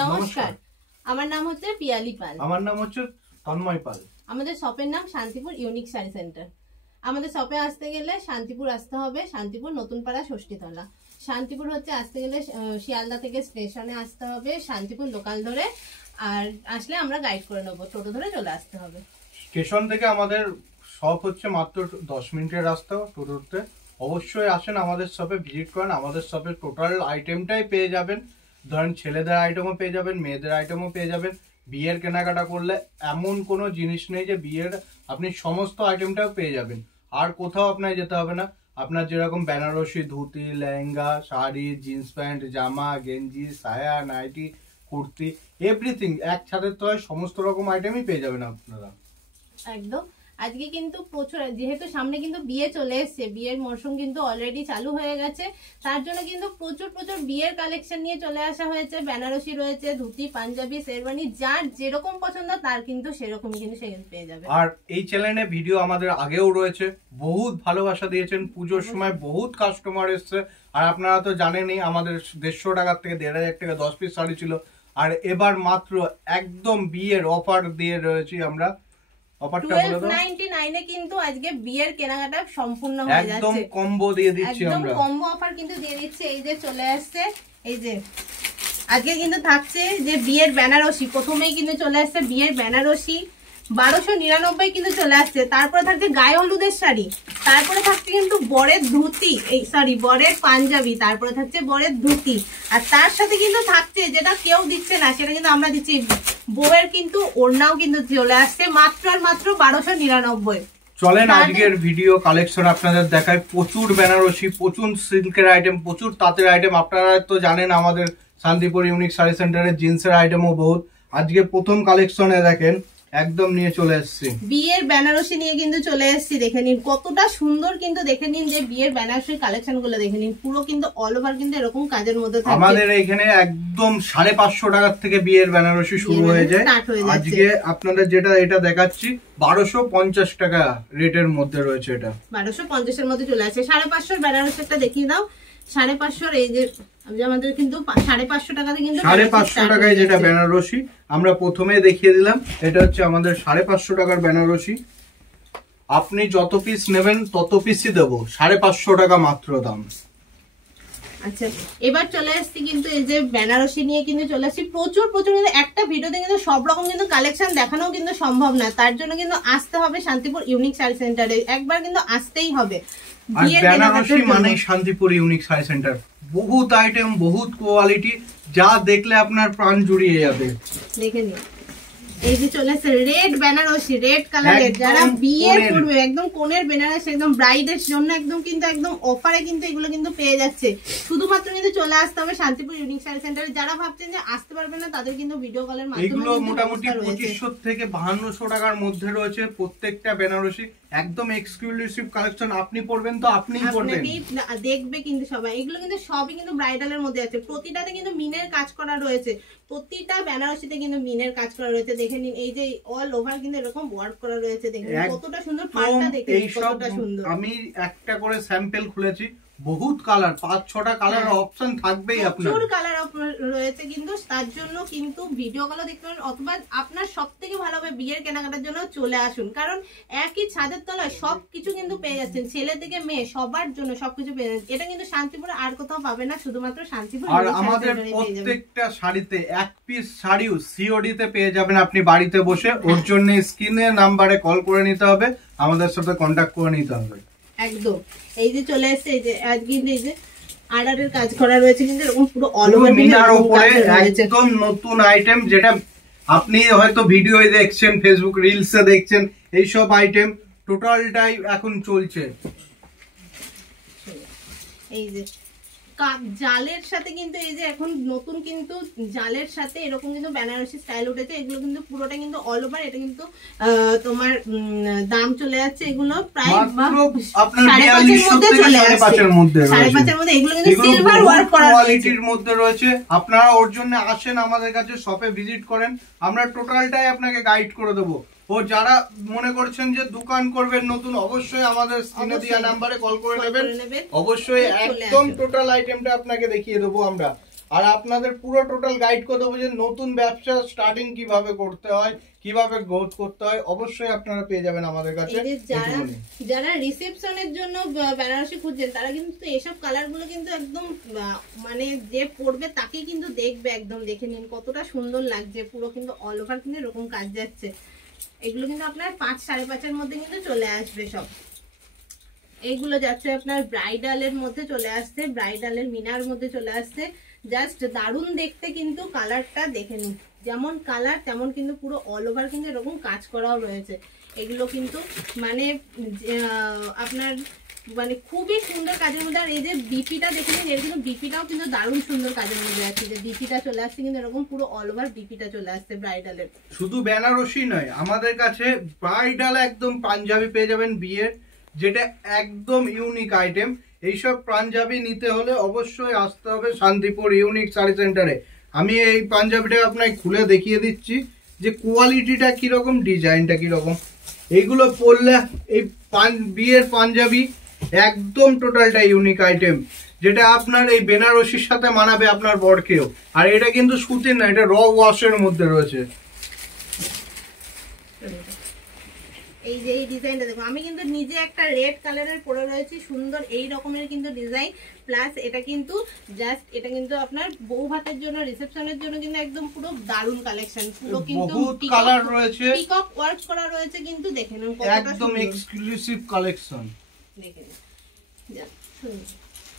নমস্কার, আমার নাম হচ্ছে পিয়ালি পাল। আমার নাম হচ্ছে তন্ময় পাল। আমাদের শপের নাম শান্তিপুর ইউনিক শাড়ি সেন্টার। আমাদের শপে আসতে গেলে শান্তিপুর আসতে হবে, শান্তিপুর নতুনপাড়া ষষ্ঠীতলা। শান্তিপুর হচ্ছে আসতে গেলে শিয়ালদা থেকে স্টেশনে আসতে হবে, শান্তিপুর লোকাল ধরে, আর আসলে আমরা গাইড করে নেবো, টোটো ধরে চলে আসতে হবে। স্টেশন থেকে আমাদের শপ হচ্ছে মাত্র 10 মিনিটের রাস্তা টোটোতে। অবশ্যই আসেন আমাদের শপে, ভিজিট করেন। আমাদের শপে টোটাল আইটেমটাই পেয়ে যাবেন। ধরেন ছেলেদের আইটেমও পেয়ে যাবেন, মেয়েদের আইটেমও পেয়ে যাবেন। বিয়ের কেনাকাটা করলে এমন কোনো জিনিস নেই যে বিয়ের, আপনি সমস্ত আইটেমটাও পেয়ে যাবেন। আর কোথাও আপনার যেতে হবে না। আপনার যেরকম বেনারসি ধুতি, লেহেঙ্গা, শাড়ি, জিন্স প্যান্ট, জামা, গেঞ্জি, সায়া, নাইটি, কুর্তি, এভরিথিং এক ছাদের তলায় সমস্ত রকম আইটেমই পেয়ে যাবেন আপনারা। একদম। আজকে কিন্তু প্রচুর, যেহেতু সামনে কিন্তু বিয়ে চলে এসছে, বিয়ের মরশুম কিন্তু অলরেডি চালু হয়ে গেছে, তার জন্য কিন্তু প্রচুর বিয়ের কালেকশন নিয়ে চলে আসা হয়েছে। বেনারসি রয়েছে, ধুতি, পাঞ্জাবি, শেরওয়ানি, যার যেরকম পছন্দ তার কিন্তু সেরকমই কিন্তু সেখানে পেয়ে যাবে। আর এই চ্যানেলে ভিডিও আমাদের আগেও রয়েছে, বহুত ভালোবাসা দিয়েছেন। পুজোর সময় বহুত কাস্টমার এসছে। আর আপনারা তো জানেনই আমাদের 150 টাকার থেকে 1500 টাকা 10 পিস শাড়ি ছিল। আর এবার মাত্র একদম বিয়ের অফার দিয়ে রয়েছি আমরা। 1299 এ কিন্তু আজকে বিয়ের কেনাকাটা সম্পূর্ণ হয়ে যাচ্ছে। একদম কম্বো দিয়ে দিচ্ছি আমরা, একদম কম্বো অফার কিন্তু দিয়ে দিচ্ছে। এই যে চলে আসছে, এই যে আজকে কিন্তু থাকছে যে বিয়ের বেনারসি, প্রথমেই কিন্তু চলে আসছে বিয়ের বেনারসি 1299 কিন্তু চলে আসছে। তারপরে থাকছে গায়ে হলুদের শাড়ি, তারপরে থাকছে কিন্তু বরের ধুতি, বরের পাঞ্জাবি, তারপরে থাকছে বরের ধুতি, আর তার সাথে কিন্তু থাকছে যেটা কেউ দিচ্ছে না, সেটা কিন্তু আমরা দিচ্ছি, বউয়ের কিন্তু ওড়নাও কিন্তু চলে আসছে মাত্র আর মাত্র 1299। চলেন আজকের ভিডিও কালেকশন আপনাদের দেখায়। প্রচুর বেনারসি, প্রচুর সিল্কের আইটেম, প্রচুর তাঁতের আইটেম। আপনারা তো জানেন আমাদের শান্তিপুর ইউনিক শাড়ি সেন্টারের জিন্সের আইটেমও বহুত। আজকে প্রথম কালেকশনে দেখেন একদম নিয়ে চলে এসেছি বিয়ের বেনারসি নিয়ে কিন্তু চলে এসেছি। দেখে নিন কতটা সুন্দর, কিন্তু দেখে নিন যে বিয়ের বেনারসির কালেকশন গুলো দেখে নিন, পুরো কিন্তু অল ওভার কিন্তু এরকম কাজের মধ্যে থাকছে। আমাদের এখানে একদম 550 টাকার থেকে বিয়ের বেনারসি শুরু হয়ে যায়। আজকে আপনাদের যেটা এটা দেখাচ্ছি 1250 টাকা রেটের মধ্যে রয়েছে। এটা 1250 এর মধ্যে চলে আসে। 550 বেনারসি একটা দেখিয়ে দাও। 550 এই যে আমাদের কিন্তু 550 টাকাতে কিন্তু 550 টাকায় যেটা বেনারসি আমরা প্রথমে দেখিয়ে দিলাম। এটা হচ্ছে আমাদের 550 টাকার বেনারসি। আপনি যত পিস নেবেন তত পিসই দেবো, 550 টাকা মাত্র দাম। আচ্ছা, এবার চলে আসছি কিন্তু এই যে বেনারসি নিয়ে কিন্তু চলে আসছি। প্রচুর কিন্তু একটা ভিডিওতে কিন্তু সব রকম কিন্তু কালেকশন দেখানো কিন্তু সম্ভব না, তার জন্য কিন্তু আসতে হবে শান্তিপুর ইউনিক শাড়ি সেন্টারে। একবার কিন্তু আসতেই হবে। আর বেনারসি মানে শান্তিপুর ইউনিক শাড়ি সেন্টার, বহুত আইটেম, বহুত কোয়ালিটি, যা দেখলে আপনার প্রাণ জুড়িয়ে যাবে। দেখে নিন, এই যে চলে আসছে রেড বেনারসি, রেড কালারের, যারা বিয়ে করবে একদম কোনের বেনারসি, একদম ব্রাইডের জন্য একদম কিন্তু একদম অফারে কিন্তু এগুলো কিন্তু পেয়ে যাচ্ছে। শুধুমাত্র কিন্তু চলে আসতে হবে শান্তিপুর ইউনিক শাড়ি সেন্টারে। যারা ভাবছেন যে আসতে পারবেন না, তাদের কিন্তু ভিডিও কলের মাধ্যমে এগুলো মোটামুটি 2500 থেকে 5200 টাকার মধ্যে রয়েছে প্রত্যেকটা বেনারসি। একদম এক্সক্লুসিভ কালেকশন। আপনি পড়বেন তো আপনিই পড়বেন, দেখবে কিন্তু সবাই। এগুলো কিন্তু সবই কিন্তু ব্রাইডালের মধ্যে আছে। প্রতিটাতে কিন্তু মিনের কাজ করা রয়েছে, প্রতিটা বেনারসিতে কিন্তু মিনের কাজ করা রয়েছে। দেখে নিন, এই যে অল ওভার কিন্তু এরকম ওয়ার্ক করা রয়েছে। দেখেন কতটা সুন্দর, পাড়টা দেখে কতটা সুন্দর। আমি একটা করে স্যাম্পল খুলেছি, বহুত কালার, 5-6টা কালার অপশন থাকবেই আপনার। প্রচুর কালার রয়েছে কিন্তু, তার জন্য কিন্তু ভিডিও গুলো দেখতে পারেন, অথবা আপনার সবথেকে ভালো হবে বিয়ের কেনাকাটার জন্য চলে আসুন, কারণ একই ছাদের তলায় সবকিছু কিন্তু পেয়ে যাচ্ছেন। ছেলে থেকে মেয়ে সবার জন্য সবকিছু পেয়ে যাচ্ছেন। এটা কিন্তু শান্তিপুরে আর কোথাও পাবে না, শুধুমাত্র শান্তিপুর। আর আমাদের প্রত্যেকটা শাড়িতে এক পিস শাড়িও সিওডি তে পেয়ে যাবেন আপনি বাড়িতে বসে। ওর জন্য স্ক্রিনে নাম্বারে কল করে নিতে হবে, আমাদের সাথে কন্ট্যাক্ট করে নিতে হবে। একদম। এই যে চলে আসছে, এই যে আজকে এই যে আর্ডারের কাজ করা রয়েছে কিন্তু এরকম পুরো অল ওভার মিনার উপরে একদম নতুন আইটেম, যেটা আপনি হয়তো ভিডিওতে দেখছেন, ফেসবুক রিলসে দেখছেন, এই সব আইটেম টোটালটাই এখন চলছে। এই যে জালের সাথে কিন্তু এই যে এখন নতুন কিন্তু জালের সাথে এরকম কিন্তু বেনারসি স্টাইল উঠেছে। এগুলো কিন্তু পুরোটা কিন্তু অল ওভার। এটা কিন্তু তোমার দাম চলে যাচ্ছে এগুলো প্রায় 5.5 মধ্যে চলে আসছে, 5.5 মধ্যে। এগুলো কিন্তু সিলভার ওয়ার্ক করা কোয়ালিটির মধ্যে রয়েছে। আপনারা ওর জন্য আসেন আমাদের কাছে, শপে ভিজিট করেন, আমরা টোটালটাই আপনাকে গাইড করে দেবো। ও যারা মনে করছেন যে দোকান করবেন নতুন, অবশ্যই আমাদের স্ক্রিনে দেওয়া নাম্বারে কল করে নেবেন। অবশ্যই একদম টোটাল আইটেমটা আপনাকে দেখিয়ে দেবো আমরা। আর আপনাদের পুরো টোটাল গাইড করে দেবো যে নতুন ব্যবসা স্টার্টিং কিভাবে করতে হয়, কিভাবে গ্রোথ করতে হয়। অবশ্যই আপনারা পেয়ে যাবেন আমাদের কাছে। যারা রিসেপশনের জন্য বেনারসি খুঁজছেন তারা কিন্তু এসব কালার গুলো কিন্তু একদম মানে যে পরবে তাকে কিন্তু দেখবে, একদম দেখে নিন কতটা সুন্দর লাগছে। পুরো কিন্তু অল ওভার কিন্তু এরকম কাজ যাচ্ছে। এগুলো কিন্তু আপনার 5 সাড়ে 5-এর মধ্যে কিন্তু চলে আসবে সব। এইগুলো যাচ্ছে আপনার ব্রাইডালের মধ্যে চলে আসছে, ব্রাইডালের মিনার মধ্যে চলে আসছে। জাস্ট দারুণ দেখতে, কিন্তু কালারটা দেখে নিন, যেমন কালার তেমন কিন্তু পুরো অল ওভার কিন্তু এরকম কাজ করাও রয়েছে। এগুলো কিন্তু মানে আপনার মানে খুবই সুন্দর কাজের মধ্যে। আর এই যে বিপিটা দেখে নিন, এর কিন্তু বিপিটাও কিন্তু দারুণ সুন্দর কাজের মধ্যে আছে। যে বিপিটা চলে আসছে কিন্তু এরকম পুরো অল ওভার বিপিটা চলে আসছে ব্রাইডালের। শুধু বেনারসি নয়, আমাদের কাছে ব্রাইডাল একদম পাঞ্জাবি পেয়ে যাবেন বিয়ের, যেটা একদম ইউনিক আইটেম। এইসব পাঞ্জাবি নিতে হলে অবশ্যই আসতে হবে শান্তিপুর ইউনিক শাড়ি সেন্টারে। আমি এই পাঞ্জাবিটা আপনাকে খুলে দেখিয়ে দিচ্ছি যে কোয়ালিটিটা কিরকম, ডিজাইনটা কিরকম। এইগুলো পরলে এই বিয়ের পাঞ্জাবি একদম টোটালটা ইউনিক আইটেম, যেটা আপনার এই বেনারসির সাথে মানাবে আপনার বরকেও। আর এটা কিন্তু সুতির না, এটা র ওয়াশের মধ্যে রয়েছে। এই যে এই ডিজাইনটা দেখো, আমি কিন্তু নিজে একটা রেড কালারের পরে রয়েছি, সুন্দর এই রকমের কিন্তু ডিজাইন। প্লাস এটা কিন্তু জাস্ট এটা কিন্তু আপনার বউ ভাতের জন্য, রিসেপশনের জন্য কিন্তু একদম পুরো দারুন কালেকশন। পুরো কিন্তু কালার রয়েছে, পিকক ওয়ার্ক করা রয়েছে, কিন্তু দেখে নিন একদম এক্সক্লুসিভ কালেকশন। দেখে নিন।